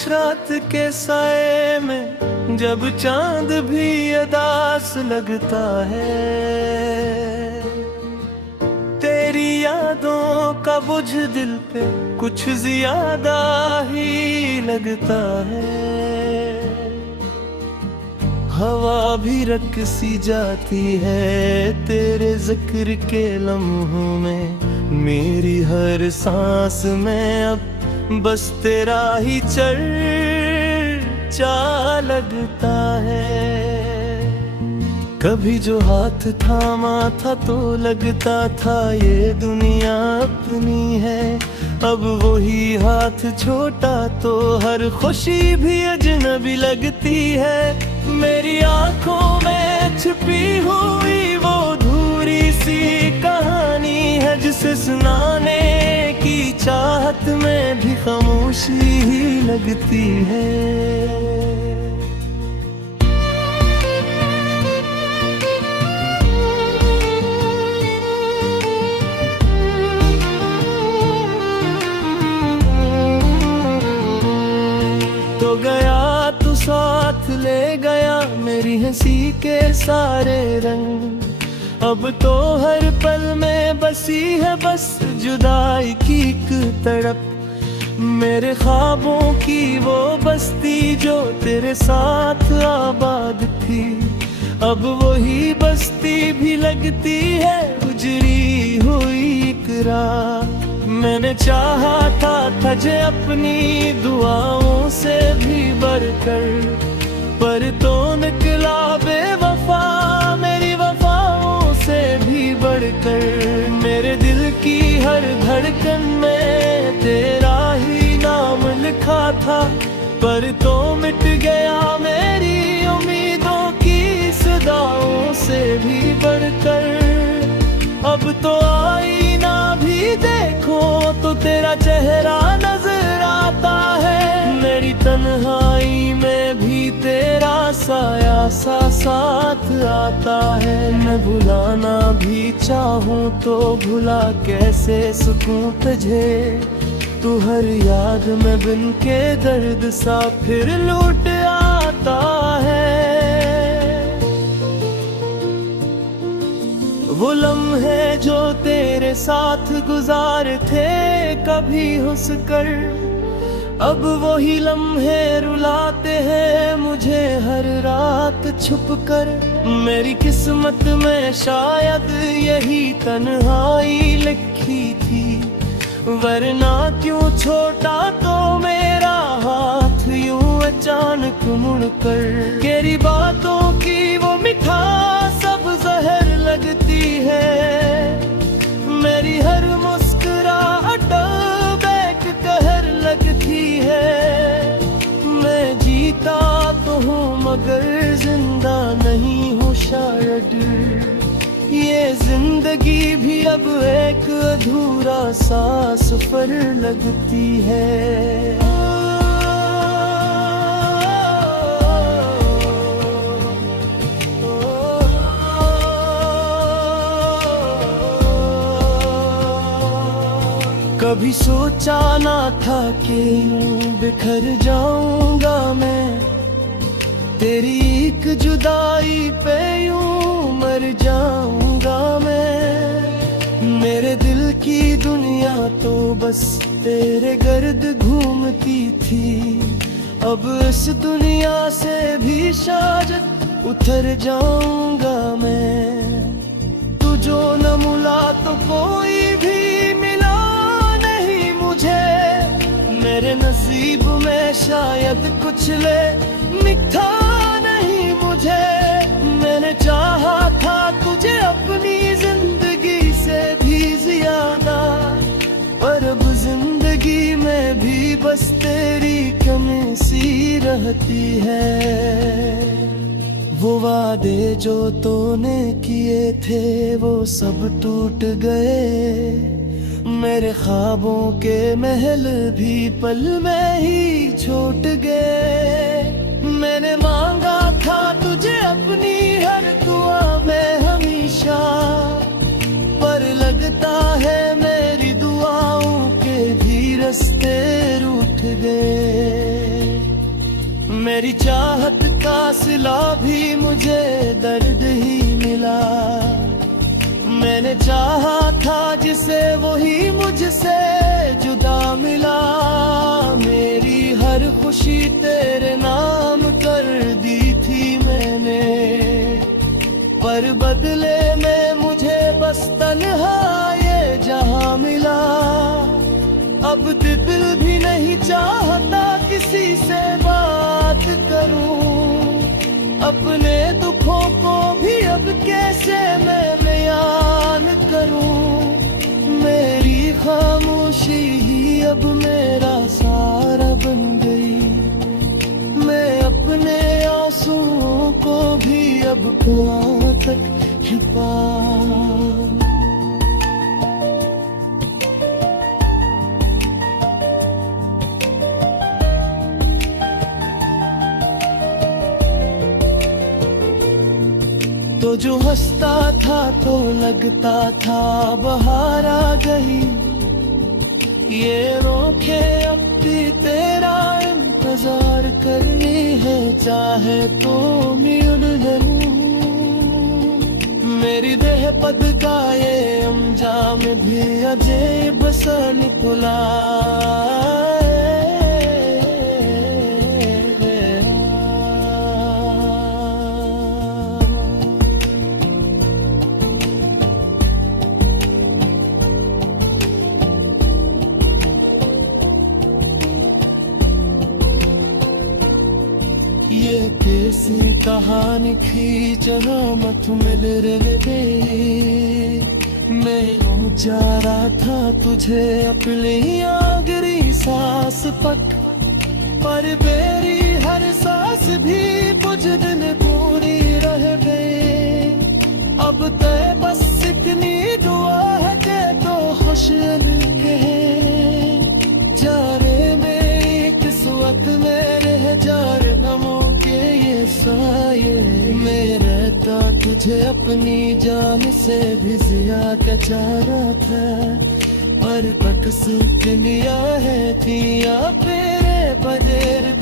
खामोश रात के साए में जब चांद भी अदास लगता है, तेरी यादों का बुझ दिल पे कुछ ज्यादा ही लगता है। हवा भी रकसी जाती है तेरे जिक्र के लम्हों में, मेरी हर सांस में अब बस तेरा ही चर्चा लगता है। कभी जो हाथ थामा था तो लगता था ये दुनिया अपनी है, अब वही हाथ छोटा तो हर खुशी भी अजनबी लगती है। मेरी आंखों में छिपी हुई वो अधूरी सी कहानी है, जिसे सुनाने की चाहत में भी खामोशी ही लगती है। तो गया तू साथ ले गया मेरी हंसी के सारे रंग, अब तो हर पल में बसी है बस जुदाई की एक तड़प। मेरे ख्वाबों की वो बस्ती जो तेरे साथ आबाद थी, अब वही बस्ती भी लगती है उजड़ी हुई एक रात। मैंने चाहा था तुझे अपनी दुआओं से भी बढ़कर, पर तो निकला बेवफा मेरी वफाओं से भी बढ़कर। मेरे दिल की हर धड़कन में तेरा ही नाम लिखा था, पर तो मिट गया मेरी उम्मीदों की सदाओं से भी बढ़कर। अब तो आईना भी देखो तो तेरा चेहरा नजर आता है, मेरी तन्हाई में भी तेरा साया सा साथ आता है। मैं भुलाना भी चाहूँ तो भुला कैसे सकूँ तुझे, तू हर याद में बिन के दर्द सा फिर लौट आता है। वो लम्हे जो तेरे साथ गुजारे थे कभी हंसकर, अब वही लम्हे रुलाते हैं मुझे हर रात छुप कर। मेरी किस्मत में शायद यही तन्हाई लिखी थी, वरना क्यों छोटा तो मेरा हाथ यूं अचानक मुड़कर। तेरी बातों की वो मिठास सब जहर लगती है, मेरी हर मुस्कुराहट बैक कहर लगती है। मैं जीता तो हूँ मगर जिंदा नहीं हूँ शायद, ये जिंदगी भी अब एक अधूरा सा सफर लगती है। कभी सोचा ना था कि यूं बिखर जाऊंगा मैं, तेरी एक जुदाई पे यूं मर जाऊंगा मैं। मेरे दिल की दुनिया तो बस तेरे गर्द घूमती थी, अब इस दुनिया से भी शायद उतर जाऊंगा मैं। तू जो न मिला तो कोई भी मिला नहीं मुझे, मेरे नसीब में शायद कुछ ले मिठा नहीं मुझे। मैंने चाहा था तुझे अपनी जिंदगी से भी ज्यादा, पर अब जिंदगी में भी बस तेरी कमी सी रहती है। वो वादे जो तूने किए थे वो सब टूट गए, मेरे ख्वाबों के महल भी पल में ही छूट गए। मैंने मांगा था तुझे अपनी हर दुआ में हमेशा, पर लगता है मेरी दुआओं के भी रास्ते रूठ गए। तेरी चाहत का सिला भी मुझे दर्द ही मिला। मैंने चाहा था जिसे वही मुझसे जुदा मिला। मेरी हर खुशी तेरे नाम कर दी थी मैंने, पर बदले में मुझे बस तन्हाई जहां मिला। अब दिल भी नहीं चाहता किसी से बात करूं, अपने दुखों को भी अब कैसे मैं बयान करूं। मेरी खामोशी ही अब मेरा सहारा बन गई। मैं अपने आंसुओं को भी अब कहाँ तक छिपा। तो जो हंसता था तो लगता था बहार आ गई। ये रोके अब भी तेरा इंतजार करनी है, चाहे तो उड़ मेरी देह पद गाए अंजाम भी अजैब सन खुला। ये कैसी कहानी थी जहाँ मत मिल रहे थे। मैं जा रहा था तुझे अपनी आखिरी सांस तक, पर मेरी हर सांस भी कुछ दिन पूरी रह गई। अब तो बस इतनी दुआ है कि तो खुश के जारे मेरी किस्मत में रह जारे नमो मैं रहता तुझे अपनी जान से भी ज्यादा चाहा था, पर बकस दुनिया है थी या तेरे बदेर